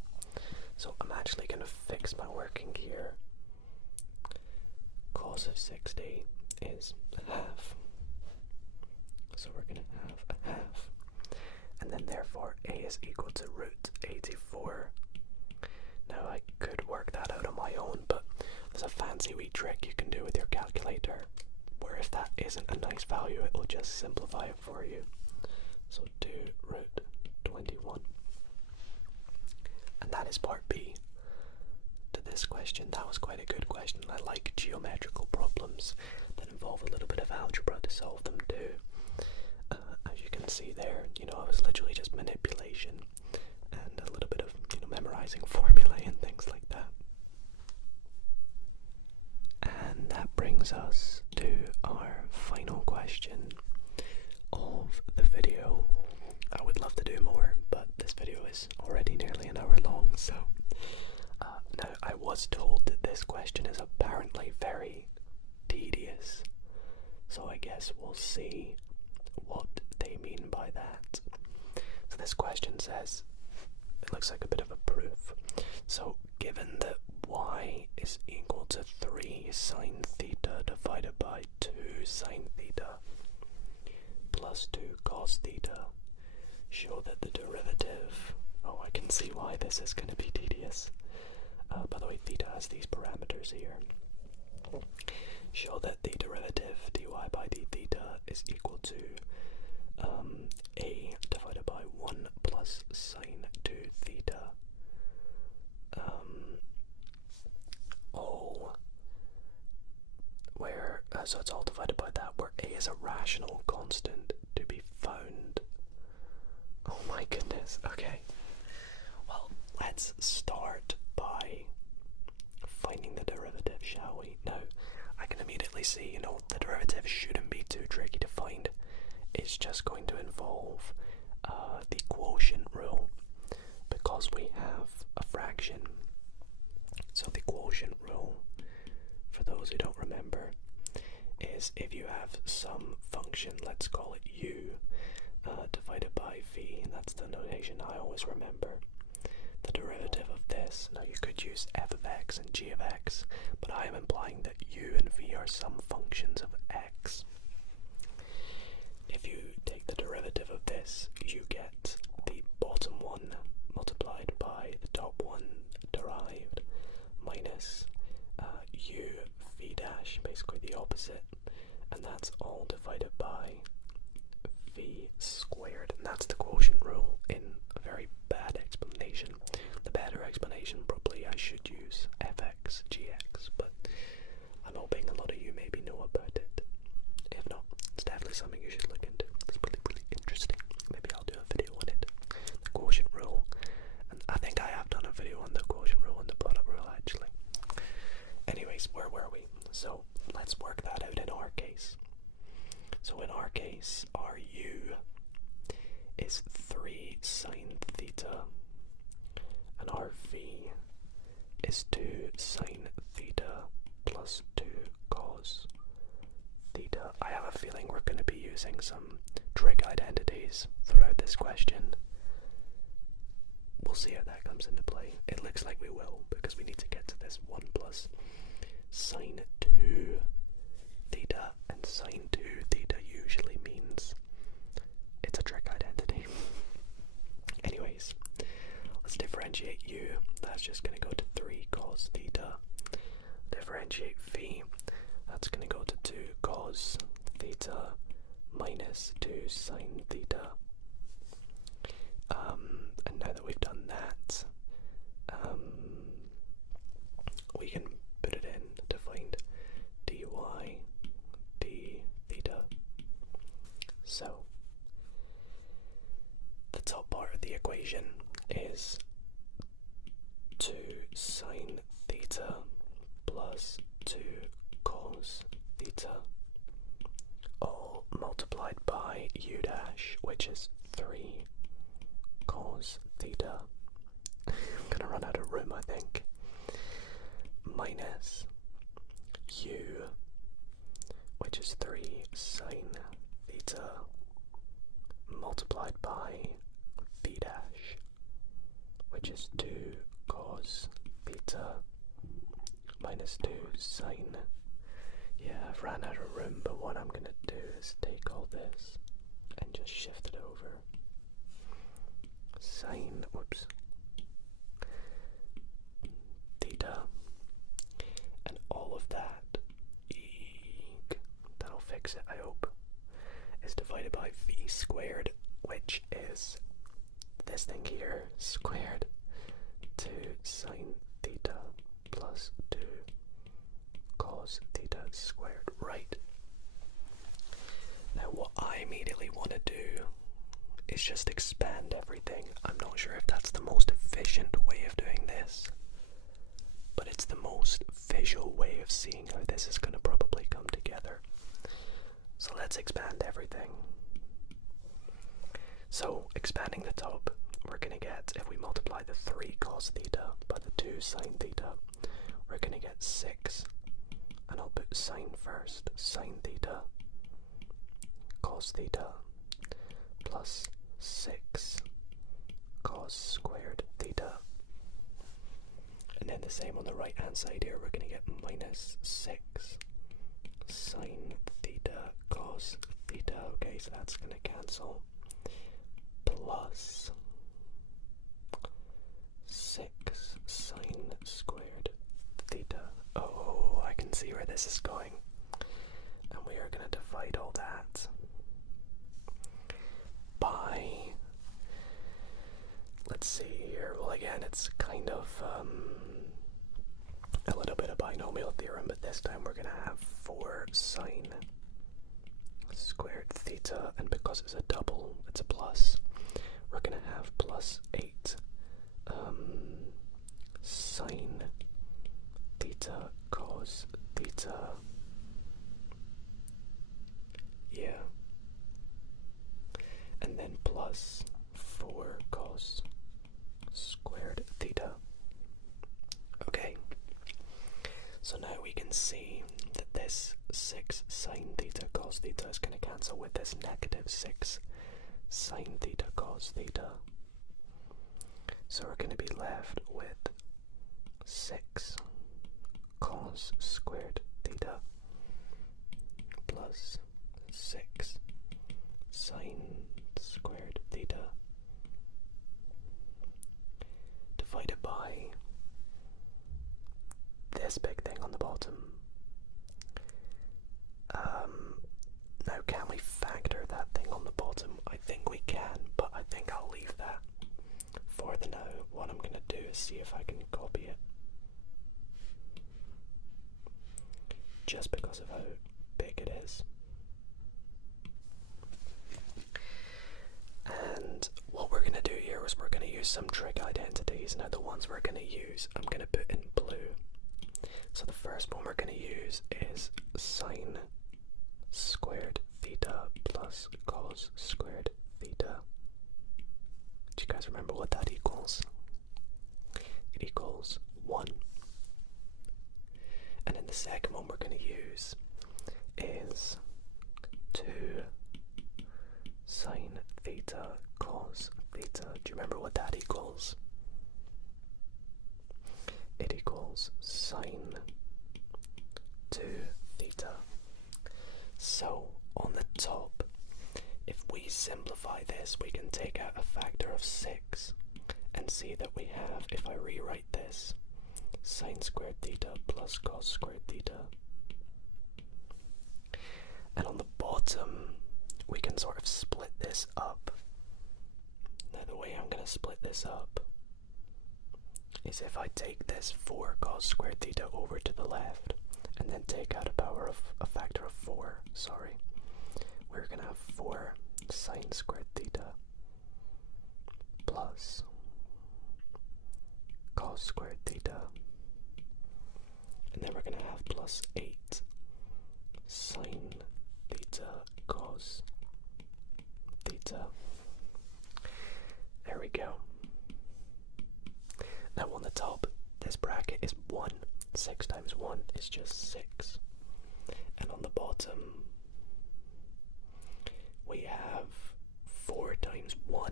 So I'm actually going to fix my working here. Cos of 60 is a half, so we're going to have a half, and then therefore a is equal to root 84. Now I could work that out on my own, but there's a fancy wee trick you can do with your calculator where if that isn't a nice value, it will just simplify it for you. So 2 root 21. And that is part B to this question. That was quite a good question. I like geometrical problems that involve a little bit of algebra to solve them too. As you can see there, I was literally just manipulation and a little bit of, memorizing formulae and things like that. And that brings us to our final question of the video. I would love to do more, but this video is already nearly an hour long, so now I was told that this question is apparently very tedious, so I guess we'll see what they mean by that. So this question says, it looks like a bit of a proof. So given that y is equal to 3 sine theta divided by 2 sine theta plus 2 cos theta, show that the derivative, oh, I can see why this is going to be tedious. By the way, theta has these parameters here. Show that the derivative dy by d theta is equal to a divided by 1 plus sine 2 theta. So it's all divided by that, where a is a rational constant to be found. Oh my goodness, okay. Well, let's start by finding the derivative, shall we? Now, I can immediately see, the derivative shouldn't be too tricky to find. It's just going to involve the quotient rule, because we have a fraction. So the quotient rule, for those who don't remember, is if you have some function, let's call it u, divided by v, and that's the notation I always remember. The derivative of this, now you could use f of x and g of x, but I am implying that u and v are some functions of x. If you take the derivative of this, you get the bottom one multiplied by the top one derived minus u v dash, basically the opposite, and that's all divided by v squared, and that's the quotient rule in a very bad explanation. The better explanation, probably I should use fx, gx, but I'm hoping a lot of you maybe know about it. If not, it's definitely something you should look into. It's really, really interesting. Maybe I'll do a video on it. The quotient rule, and I think I have done a video on the quotient rule and the product rule actually. Anyways, where were we? So let's work that out in our case. So in our case, our u is 3 sine theta, and our v is 2 sine theta plus 2 cos theta. I have a feeling we're going to be using some trig identities throughout this question. We'll see how that comes into play. It looks like we will, because we need to get to this 1 plus sine 2 theta, and sine 2 theta usually means it's a trig identity. Anyways, let's differentiate u. That's just going to go to 3 cos theta. Differentiate v. That's going to go to 2 cos theta minus 2 sine theta. And now that we've done that, we can put it in to find dy d theta. So the top part of the equation is 2 sine theta plus 2 cos theta, all multiplied by u dash, which is 3 cos theta. I'm gonna run out of room, I think. Minus u, which is 3 sine theta, multiplied by v dash, which is 2 cos theta minus 2 sine. Yeah, I've ran out of room, but what I'm gonna do is take all this and just shift it over. Sine, whoops, theta, and all of that, that'll fix it, I hope, is divided by v squared, which is this thing here, squared, 2 sine theta plus 2 cos theta squared. Right. Now what I immediately want to do is just expand everything. I'm not sure if that's the most efficient way of doing this, but it's the most visual way of seeing how this is going to probably come together. So let's expand everything. So expanding the top, we're going to get, if we multiply the 3 cos theta by the 2 sine theta, we're going to get 6, and I'll put sine first, sine theta cos theta plus 6 cos squared theta. And then the same on the right hand side here, we're going to get minus 6 sine theta cos theta. Okay, so that's going to cancel. Plus 6 sine squared theta. Oh, I can see where this is going. And we are going to divide all that by, let's see here, well again it's kind of a little bit of binomial theorem, but this time we're going to have 4 sine squared theta, and because it's a double, it's a plus, we're going to have plus 8 sine theta cos theta. Yeah. And then plus 4 cos squared theta. Okay. So now we can see that this 6 sine theta cos theta is going to cancel with this negative 6 sine theta cos theta. So we're going to be left with 6 cos squared theta plus 6 sine squared theta divided by this big thing on the bottom. Now can we factor that thing on the bottom? I think we can, but I think I'll leave that for the now. What I'm going to do is see if I can copy it, just because of how big it is. And what we're going to do here is we're going to use some trig identities. Now the ones we're going to use, I'm going to put in blue. So the first one we're going to use is sine squared theta plus cos squared theta. Do you guys remember what that equals? It equals 1. And then the second one we're going to use is 2 sine theta cos theta. Do you remember what that equals? It equals sine 2 theta. So on the top, if we simplify this, we can take out a factor of 6 and see that we have, if I rewrite this, sine squared theta plus cos squared theta. And on the bottom, we can sort of split this up. Now the way I'm going to split this up is if I take this 4 cos squared theta over to the left and then take out a factor of 4, sorry, we're going to have 4 sine squared theta plus cos squared theta, and then we're going to have plus 8 sine theta cos theta. There we go. Now on the top, this bracket is 1. 6 times 1 is just 6. And on the bottom, we have 4 times 1,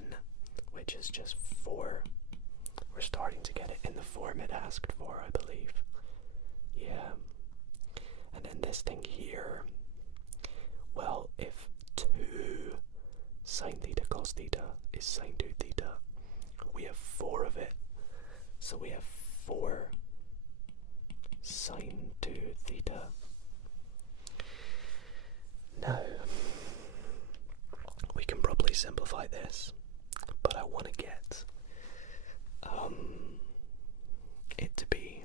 which is just 4. We're starting to get it in the form it asked for, I believe. Yeah. And then this thing here, well, if 2 sine theta cos theta is sine 2 theta, we have 4 of it. So we have 4 sine 2 theta. Now, we can probably simplify this, but I want to get it to be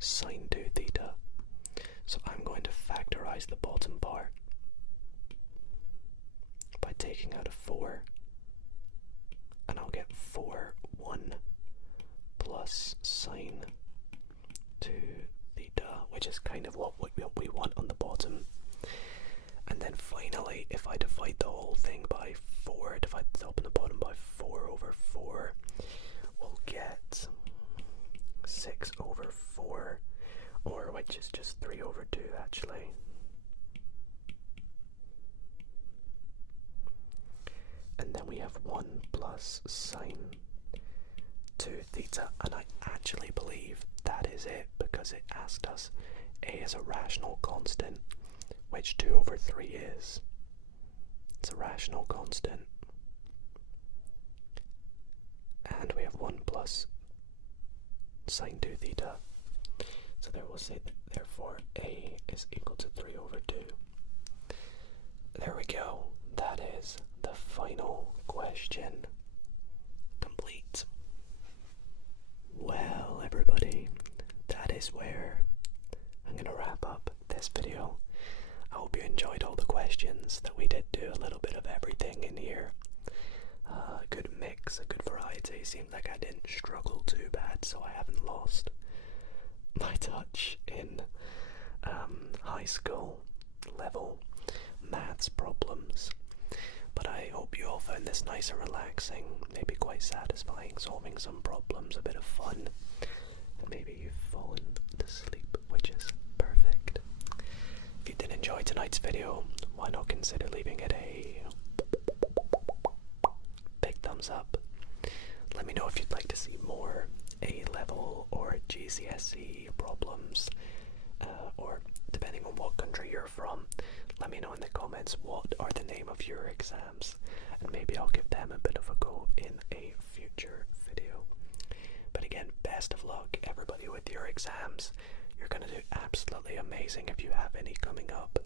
sine 2 theta. So I'm going to factorize the bottom part by taking out a 4, and I'll get 4 1 plus sine 2 theta, which is kind of what we want on the bottom. And then finally, if I divide the whole thing by 4, divide the top and the bottom by 4 over 4, we'll get 6 over 4, or which is just 3 over 2 actually. And then we have 1 plus sine 2 theta, and I actually believe that is it because it asked us a is a rational constant, which 2 over 3 is. It's a rational constant. And we have 1 plus sine 2 theta. So there we'll say that therefore a is equal to 3 over 2. There we go. That is the final question complete. Well, everybody, that is where I'm going to wrap up this video. I hope you enjoyed all the questions, that we did do a little bit of everything in here. A good mix, a good variety. Seems like I didn't struggle too bad, so I haven't lost my touch in high school level maths problems. But I hope you all found this nice and relaxing, maybe quite satisfying, solving some problems, a bit of fun, and maybe you've fallen to sleep, which is perfect. If you did enjoy tonight's video, why not consider leaving it a big thumbs up. Let me know if you'd like to see more A-level or GCSE problems, or depending on what country you're from, let me know in the comments what are the name of your exams, and maybe I'll give them a bit of a go in a future video. But again, best of luck everybody with your exams. You're going to do absolutely amazing if you have any coming up.